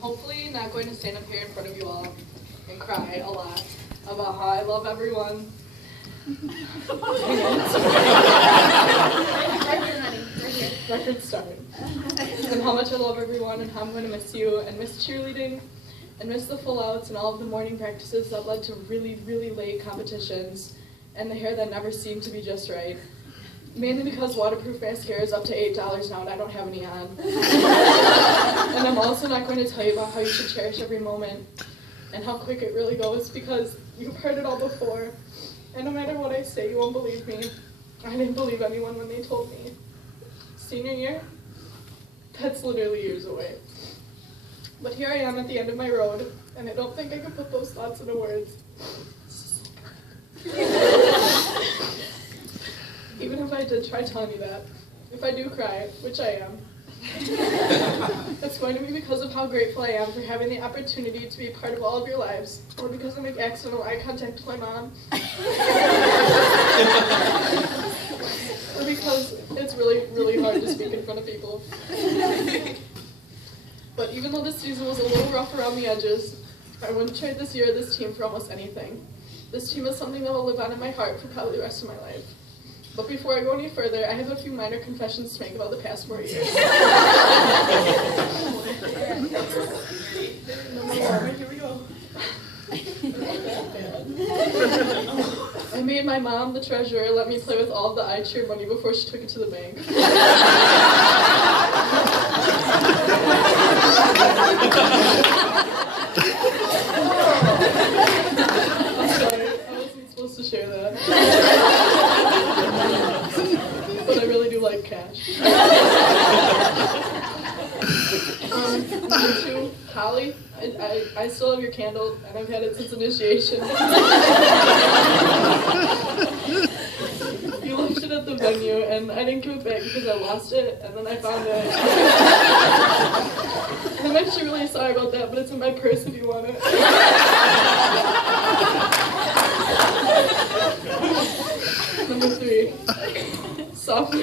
Hopefully not going to stand up here in front of you all and cry a lot about how I love everyone. Record start. And how much I love everyone and how I'm going to miss you and miss cheerleading and miss the full outs and all of the morning practices that led to really, really late competitions and the hair that never seemed to be just right. Mainly because waterproof mascara is up to $8 now and I don't have any on. And I'm also not going to tell you about how you should cherish every moment and how quick it really goes because you've heard it all before. And no matter what I say, you won't believe me. I didn't believe anyone when they told me. Senior year? That's literally years away. But here I am at the end of my road, and I don't think I can put those thoughts into words. Even if I did try telling you that, if I do cry, which I am, it's going to be because of how grateful I am for having the opportunity to be a part of all of your lives, or because I make accidental eye contact with my mom, or because it's really, really hard to speak in front of people. But even though this season was a little rough around the edges, I wouldn't trade this year or this team for almost anything. This team is something that will live on in my heart for probably the rest of my life. But before I go any further, I have a few minor confessions to make about the past 4 years. Here we go. I made my mom, the treasurer, let me play with all of the iCheer money before she took it to the bank. I'm sorry, I wasn't supposed to share that. But I really do like cash. Number 2, Holly. I still have your candle, and I've had it since initiation. You left it at the venue, and I didn't give it back because I lost it, and then I found it. I'm actually really sorry about that, but it's in my purse if you want it. Number 3, sophomore.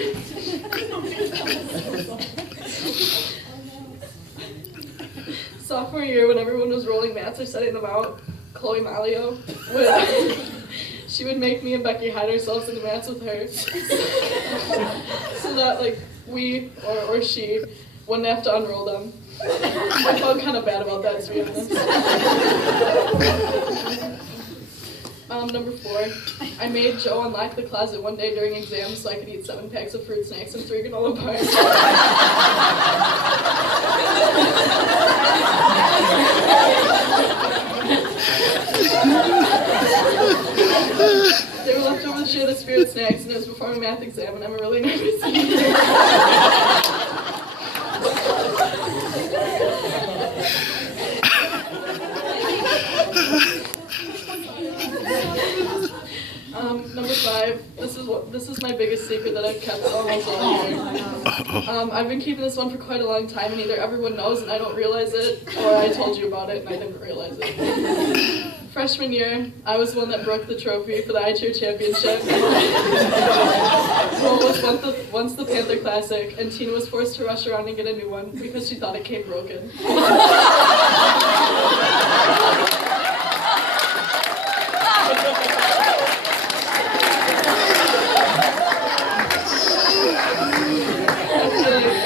Sophomore year, when everyone was rolling mats or setting them out, Chloe Malio she would make me and Becky hide ourselves in the mats with her, so that we or she wouldn't have to unroll them. I felt kind of bad about that, to be honest. Number 4, I made Joe unlock the closet one day during exams so I could eat 7 packs of fruit snacks and 3 granola bars. They were left over to share the spirit snacks, and it was before my math exam, and I'm really nervous. Number 5, this is my biggest secret that I've kept almost all year. I've been keeping this one for quite a long time, and either everyone knows and I don't realize it, or I told you about it and I didn't realize it. Freshman year, I was the one that broke the trophy for the iCheer championship. Well, it was once the Panther Classic, and Tina was forced to rush around and get a new one because she thought it came broken.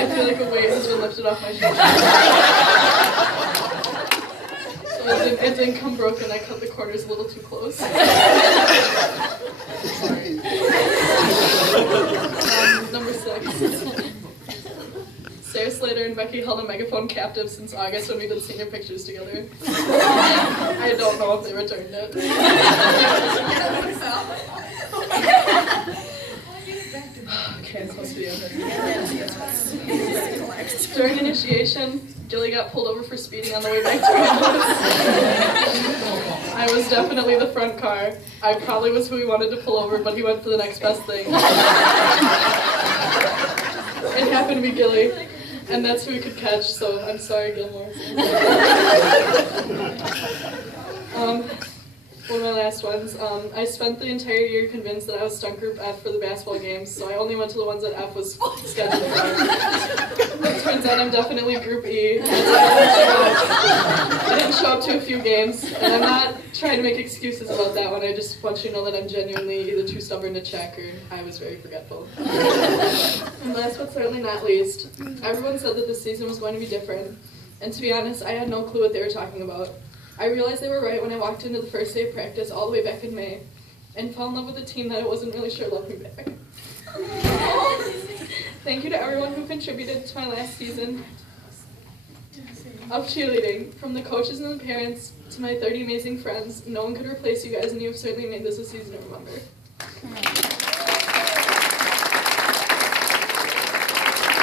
I feel like a weight has been lifted off my shoulders. So it didn't come broken, I cut the corners a little too close. Sorry. Number 6. Sarah Slater and Becky held a megaphone captive since August when we did senior pictures together. I don't know if they returned it. Okay, I'm close to the end. During initiation, Gilly got pulled over for speeding on the way back to campus. I was definitely the front car. I probably was who he wanted to pull over, but he went for the next best thing. It happened to be Gilly, and that's who he could catch, so I'm sorry, Gilmore. One of my last ones. I spent the entire year convinced that I was stunt group F for the basketball games, so I only went to the ones that F was scheduled for. It turns out I'm definitely group E. I didn't show up to a few games, and I'm not trying to make excuses about that one. I just want you to know that I'm genuinely either too stubborn to check or I was very forgetful. And last but certainly not least, everyone said that this season was going to be different. And to be honest, I had no clue what they were talking about. I realized they were right when I walked into the first day of practice all the way back in May and fell in love with a team that I wasn't really sure loved me back. Thank you to everyone who contributed to my last season of cheerleading, from the coaches and the parents to my 30 amazing friends. No one could replace you guys, and you have certainly made this a season to remember.